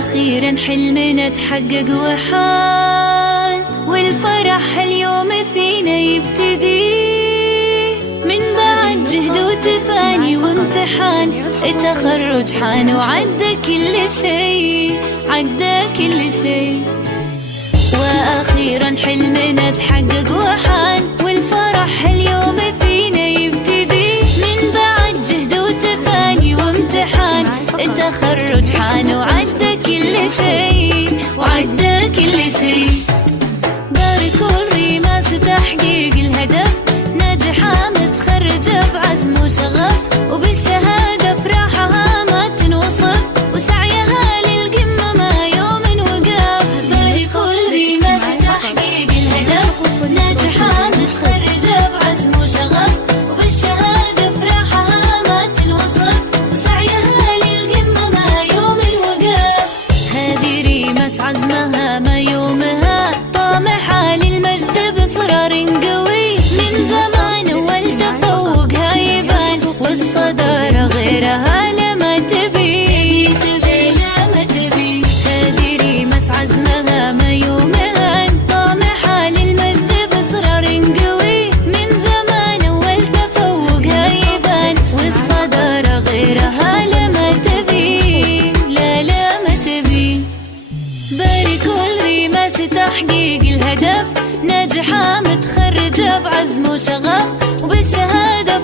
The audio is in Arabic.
وأخيرا حلمنا تحقق وحان، والفرح اليوم فينا يبتدي من بعد جهد وتفاني وامتحان. التخرج حان وعدى كل شي، عدى كل شي. وأخيرا حلمنا تحقق وحان، والفرح اليوم فينا يبتدي من بعد جهد وتفاني وامتحان. التخرج حان وعدى كل شي، وعدى كل شي. باركوا الريماس تحقيق الهدف، ناجحة متخرجة بعزم وشغف، وبالشهادة فرحها ما تنوصف، وسعيها للقمة ما يوم وقف. باركوا الريماس تحقيق الهدف، ناجحة متخرجة بعزم وشغف، وبالشهادة فرحها ما تنوصف، وسعيها للقمة ما يوم وقف. هذه ريماس عزمها ما يومها، طامحة للمجد بإصرار قوي، من زمان والتفوقها يبان، والصدارة غيرها لما تبي، لما تبي. هذه ريماس عزمها ما يومها، طامحة للمجد بإصرار قوي، من زمان والتفوقها يبان، والصدارة غيرها لما تبي، لا ما تبي. باركوا الريماس تحقيق الهدف، ناجحة متخرجة بعزم وشغف، وبالشهادة